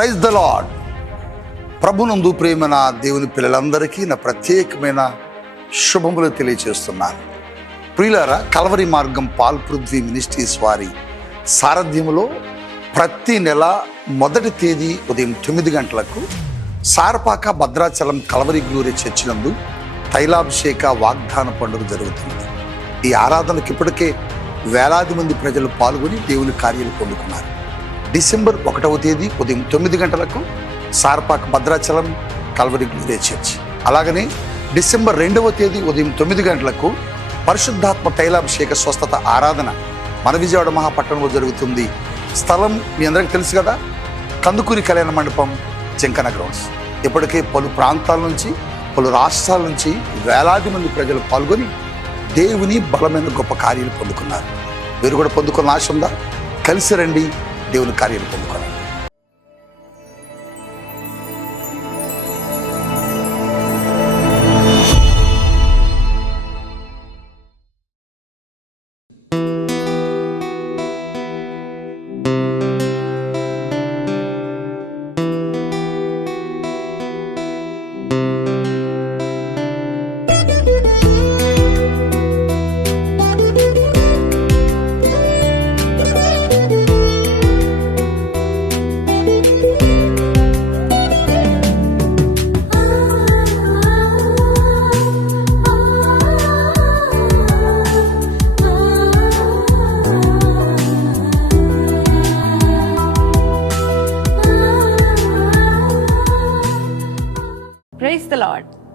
Praise the lord ప్రభునందు ప్రేమన దేవుని పిల్లలందరికీ నా ప్రత్యేకమైన శుభములు తెలియచేస్తున్నాను. ప్రియులారా కలవరి మార్గం పాల్ పృథ్వీ మినిస్ట్రీస్ వారి సారథ్యములో ప్రతి నెల మొదటి తేదీ ఉదయం తొమ్మిది గంటలకు సారపాక భద్రాచలం కలవరి గ్లూరి చర్చినందు తైలాభిషేక వాగ్దాన పండుగ జరుగుతుంది. ఈ ఆరాధనకు ఇప్పటికే వేలాది మంది ప్రజలు పాల్గొని దేవుని కార్యాలు పొందుకున్నారు. డిసెంబర్ ఒకటవ తేదీ ఉదయం తొమ్మిది గంటలకు Sarapaka Bhadrachalam Calvary Gloria church. అలాగనే డిసెంబర్ రెండవ తేదీ ఉదయం తొమ్మిది గంటలకు పరిశుద్ధాత్మ తైలాభిషేక స్వస్థత ఆరాధన మన విజయవాడ మహాపట్టణంలో జరుగుతుంది. స్థలం మీ అందరికీ తెలుసు కదా? కందుకూరి కళ్యాణ మండపం చెంకన గ్రౌండ్స్. ఇప్పటికే పలు ప్రాంతాల నుంచి పలు రాష్ట్రాల నుంచి వేలాది మంది ప్రజలు పాల్గొని దేవుని బలమైన గొప్ప కార్యాలు పొందుకున్నారు. మీరు కూడా పొందుకున్న ఆశ ఉందా? కలిసి రండి. దేవుని కార్యాలు పొందుకోండి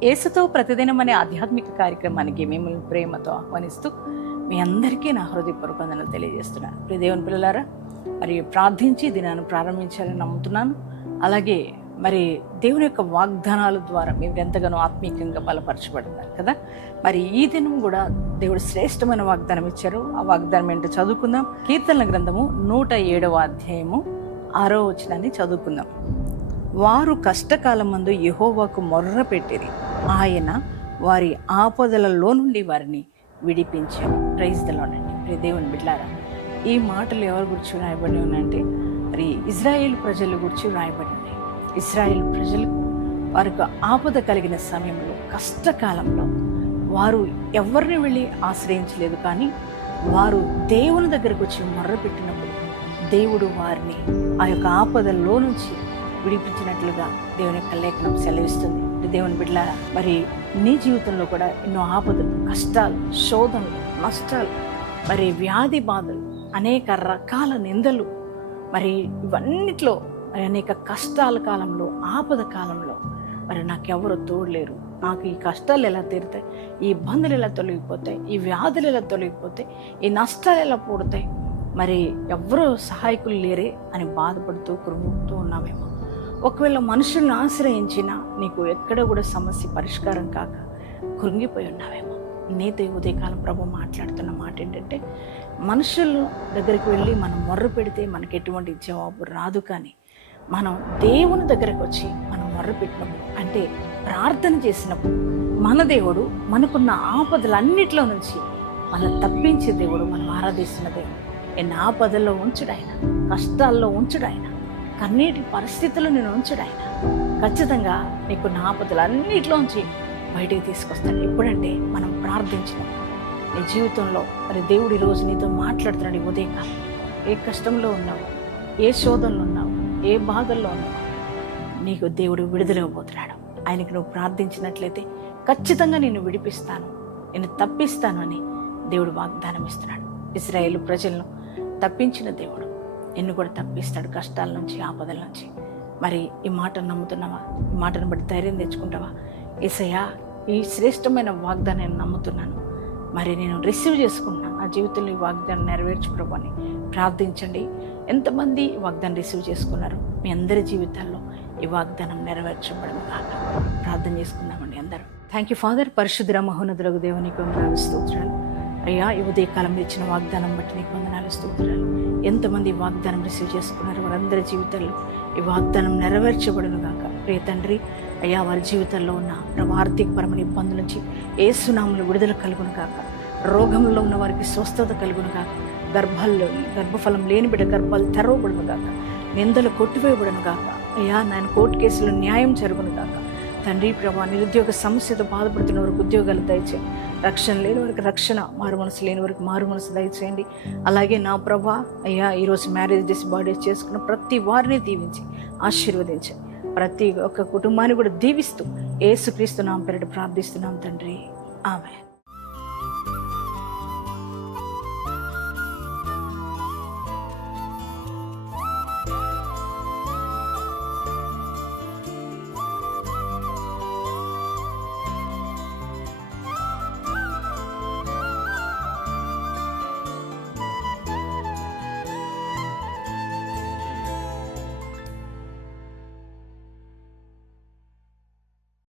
యేసుతో ప్రతిదినం అనే ఆధ్యాత్మిక కార్యక్రమానికి మిమ్మల్ని ప్రేమతో ఆహ్వానిస్తూ మీ అందరికీ నా హృదయపూర్వక వందనలు తెలియజేస్తున్నాను. ప్రియ దేవుని పిల్లలారా మరి ప్రార్థించి దినాన్ని ప్రారంభించాలని నమ్ముతున్నాను. అలాగే మరి దేవుని యొక్క వాగ్దానాల ద్వారా మేము ఎంతగానో ఆత్మీయంగా బలపరచబడుతున్నారు కదా? మరి ఈ దినం కూడా దేవుడు శ్రేష్టమైన వాగ్దానం ఇచ్చారు. ఆ వాగ్దానం ఏంటో చదువుకుందాం. కీర్తనల గ్రంథము నూట ఏడవ అధ్యాయము ఆరో వచనాన్ని చదువుకుందాం. వారు కష్టకాలమందు యహోవాకు మొర్ర పెట్టిరి ఆయన వారి ఆపదలలో నుండి వారిని విడిపించారు. ప్రైజ్ ప్రియ దేవుని బిడ్లారా ఈ మాటలు ఎవరి గురించి రాయబడి ఉన్నాయంటే మరి ఇజ్రాయేల్ ప్రజల గురించి రాయబడి ఉన్నాయి. ఇజ్రాయేల్ ప్రజలకు వారికి ఆపద కలిగిన సమయంలో కష్టకాలంలో వారు ఎవరిని వెళ్ళి ఆశ్రయించలేదు కానీ వారు దేవుని దగ్గరకు వచ్చి మొర్ర పెట్టినప్పుడు దేవుడు వారిని ఆ యొక్క ఆపదల్లో నుంచి విడిపించినట్లుగా దేవుని యొక్క లేఖనం సెలవిస్తుంది. దేవుని బిడ్డ మరి నీ జీవితంలో కూడా ఎన్నో ఆపదలు కష్టాలు శోధనలు నష్టాలు మరి వ్యాధి బాధలు అనేక రకాల నిందలు మరి ఇవన్నిట్లో మరి అనేక కష్టాల కాలంలో ఆపద కాలంలో మరి నాకెవరు తోడలేరు. నాకు ఈ కష్టాలు ఎలా తీరుతాయి? ఈ ఇబ్బందులు ఎలా తొలగిపోతాయి? ఈ వ్యాధులు ఎలా తొలగిపోతాయి? ఈ నష్టాలు ఎలా పూడతాయి మరి ఎవరు సహాయకులు లేరే అని బాధపడుతూ కృంగుతూ ఉన్నామేమో ఒకవేళ మనుషుల్ని ఆశ్రయించినా నీకు ఎక్కడ కూడా సమస్య పరిష్కారం కాక కృంగిపోయి ఉన్నావేమో. నేత ఉదయకాలం ప్రభు మాట్లాడుతున్న మాట ఏంటంటే మనుషుల దగ్గరికి వెళ్ళి మనం మొర్ర పెడితే మనకి ఎటువంటి జవాబు రాదు కానీ మనం దేవుని దగ్గరకు వచ్చి మనం మొర్ర పెట్టినప్పుడు అంటే ప్రార్థన చేసినప్పుడు మన దేవుడు మనకున్న ఆపదలన్నిట్లో నుంచి మన తప్పించే దేవుడు మనం ఆరాధిస్తున్న దేవుడు. ఎన్ని ఆపదల్లో ఆయన కష్టాల్లో ఉంచుడాయన కన్నీటి పరిస్థితులు నేను ఉంచుడాయన ఖచ్చితంగా నీకు నా ఆపదలన్నిటిలోంచి బయటికి తీసుకొస్తాను. ఎప్పుడంటే మనం ప్రార్థించినప్పుడు నీ జీవితంలో మరి దేవుడు ఈరోజు నీతో మాట్లాడుతున్నాడు ఈ ఉదయకాలం ఏ కష్టంలో ఉన్నావు? ఏ శోధనలో ఉన్నావు? ఏ బాధల్లో ఉన్నావు? నీకు దేవుడు విడుదలవ్వబోతున్నాడు ఆయనకు నువ్వు ప్రార్థించినట్లయితే ఖచ్చితంగా నేను విడిపిస్తాను. నేను తప్పిస్తాను అని దేవుడు వాగ్దానం ఇస్తున్నాడు ఇస్రాయేల్ ప్రజలను తప్పించిన దేవుడు. నిన్ను కూడా తప్పిస్తాడు కష్టాల నుంచి ఆపదల నుంచి. మరి ఈ మాటను నమ్ముతున్నావా? ఈ మాటను బట్టి ధైర్యం తెచ్చుకుంటావా? ఏసయ్యా ఈ శ్రేష్టమైన వాగ్దానాన్ని నమ్ముతున్నాను. మరి నేను రిసీవ్ చేసుకుంటున్నాను నా జీవితంలో ఈ వాగ్దానం నెరవేర్చు ప్రభు అని ప్రార్థించండి. ఎంతమంది వాగ్దానం రిసీవ్ చేసుకున్నారు? మీ అందరి జీవితాల్లో ఈ వాగ్దానం నెరవేర్చబడము కాక. ప్రార్థన చేసుకుందామండి అందరూ. థ్యాంక్ యూ ఫాదర్ పరిశుద్ధ మహోన్నతులకు దేవునికి వందనాలు స్తోత్రాలు. అయ్యా ఈ ఉదయకాలం ఇచ్చిన వాగ్దానం బట్టి నీకు వందనాలు స్తోత్రాలు. ఎంతమంది వాగ్దానం రిసీవ్ చేసుకున్నారు వారందరి జీవితాల్లో ఈ వాగ్దానం నెరవేర్చబడును గాక. ప్రియ తండ్రి అయ్యా వారి జీవితాల్లో ఉన్న ప్రభు ఆర్థికపరమైన ఇబ్బందుల నుంచి ఏ సునాములు విడుదల కలుగును కాక రోగంలో ఉన్న వారికి స్వస్థత కలుగును కాక గర్భాల్లో గర్భఫలం లేని బిడ్డ గర్భాలు తెరవబడును గాక. నిందలు కొట్టివేయబడును గాక. అయ్యా నాయన కోర్టు కేసులో న్యాయం జరుగును కాక తండ్రి ప్రభా నిరుద్యోగ సమస్యతో బాధపడుతున్న వారికి ఉద్యోగాలు దయచేయండి రక్షణ లేని వారికి రక్షణ మారు మనసు లేని వారికి మారు మనసు దయచేయండి. అలాగే నా ప్రభా అయ్యా ఈరోజు మ్యారేజ్ డేస్ బర్త్డేస్ చేసుకున్న ప్రతి వారిని దీవించి ఆశీర్వదించండి ప్రతి ఒక్క కుటుంబాన్ని కూడా దీవిస్తూ ఏసుక్రీస్తు నామ పేరిట ప్రార్థిస్తున్నాం తండ్రి. ఆమె